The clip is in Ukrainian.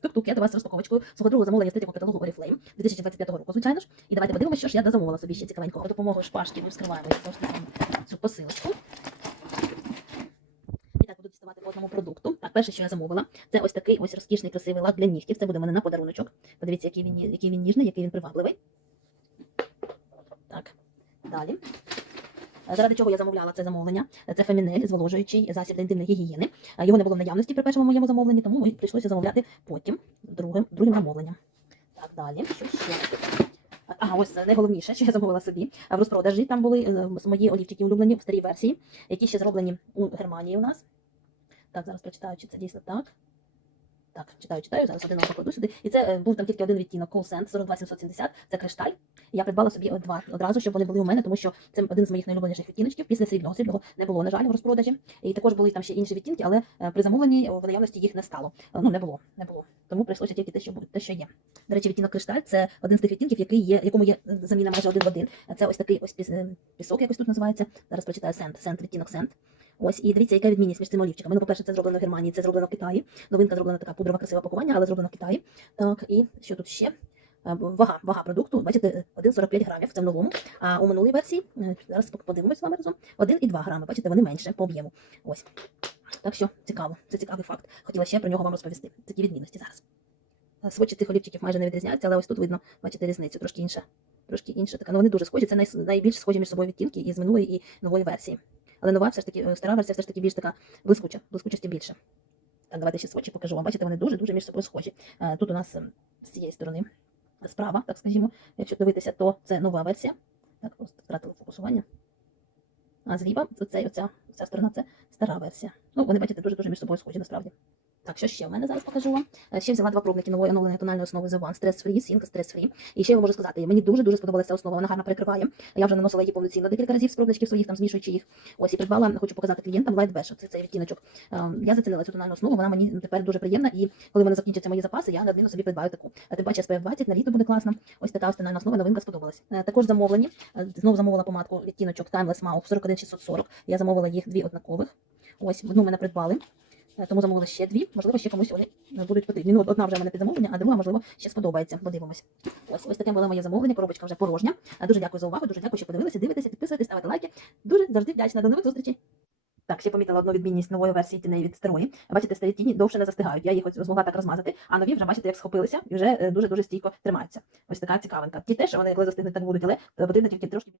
Тук-тук, я до вас з розпаковочкою свого другого замовлення з третього каталогу Oriflame 2025 року, звичайно ж. І давайте подивимося, що ж я дозамовила собі ще цікавенького. За допомогою шпажки ми вскриваємо цю посилочку. І так, буду діставати по одному продукту. Так, перше, що я замовила, це ось такий ось розкішний красивий лак для нігтів. Це буде в мене на подаруночок. Подивіться, який він, який він ніжний, який він привабливий. Так, далі. Заради чого я замовляла це замовлення? Це фемінель, зволожуючий засіб для інтимної гігієни. Його не було в наявності при першому моєму замовленні, тому мені прийшлося замовляти потім другим, другим замовленням. Так, далі. Що ще? Ага, ось найголовніше, що я замовила собі. В розпродажі там були е, мої олівчики улюблені в старій версії, які ще зроблені у Германії у нас. Так, зараз прочитаю, чи це дійсно так. Так, читаю, читаю, зараз один покладу сюди. І це е, був там тільки один відтінок Cool Scent 42770, це кришталь. Я придбала собі е, два одразу, щоб вони були у мене, тому що це один з моїх найулюбленіших відтіночків. Після срібного срібного не було, на жаль, в розпродажі. І також були там ще інші відтінки, але е, при замовленні в наявності їх не стало. Ну, не було, не було. Тому прийшлося тільки те, що буде, те, що є. До речі, відтінок кришталь це один з тих відтінків, який є, якому є заміна майже один в один. Це ось такий ось піс- пісок, якось тут називається. Зараз прочитаю сент, сент, відтінок сент. Ось і дивіться, яка відмінність між цими олівчиками. Ну, по-перше, це зроблено в Германії, це зроблено в Китаї. Новинка зроблена така пудрова красиве пакування, але зроблено в Китаї. Так, і що тут ще? Е, Вага, вага продукту, бачите, 1,45 грамів, це в новому. А у минулій версії, е, зараз подивимось з вами разом, 1,2 грами. Бачите, вони менше по об'єму. Ось. Так що цікаво, це цікавий факт. Хотіла ще про нього вам розповісти. Такі відмінності зараз. Е, Сводчі цих олівчиків майже не відрізняються, але ось тут видно, бачите, різницю, трошки інша. Трошки інша така. Ну вони дуже схожі. Це найбільш схожі між собою відтінки із минулої і нової версії. Але нова все ж таки, е, стара версія все ж таки більш така блискуча, блискучості більше. Так, давайте ще свочі покажу вам. Бачите, вони дуже-дуже між собою схожі. Е, Тут у нас ем, з цієї сторони справа, так скажімо, якщо дивитися, то це нова версія. Так, ось втратили фокусування. А зліва, оця, оця, ця сторона це стара версія. Ну, вони, бачите, дуже-дуже між собою схожі насправді. Так, що ще в мене зараз покажу вам. Е, Ще взяла два пробники нової оновленої тональної основи The One Stress Free, Sync Stress Free. І ще я вам можу сказати, мені дуже-дуже сподобалася основа, вона гарно перекриває. Я вже наносила її повноцінно декілька разів з пробничків своїх, там змішуючи їх. Ось і придбала, хочу показати клієнтам Light Beige, це цей відтіночок. Е, Я зацінила цю тональну основу, вона мені тепер дуже приємна. І коли мене закінчаться мої запаси, я надмінно собі придбаю таку. А тим паче SPF 20 на літо буде класно. Ось така тональна основа, новинка сподобалась. Е, Також замовлені. Е, Знову замовила помадку відтіночок Timeless Mauve 41640. Я замовила їх дві однакових. Ось одну мене придбали. Е, Тому замовила ще дві. Можливо, ще комусь вони е, будуть потрібні. Ну, одна вже в мене під замовлення, а друга, можливо, ще сподобається. Подивимось. Ось ось таке було моє замовлення. Коробочка вже порожня. Е, Дуже дякую за увагу. Дуже дякую, що подивилися. Дивитеся, підписуйтесь, ставите лайки. Дуже завжди вдячна. До нових зустрічей. Так, ще помітила одну відмінність нової версії тіней від старої. Бачите, старі тіні довше не застигають. Я їх ось змогла так розмазати, а нові вже бачите, як схопилися і вже дуже дуже стійко тримаються. Ось така цікавинка. Ті теж вони коли застигнуть, так будуть, але потрібно тільки трошки.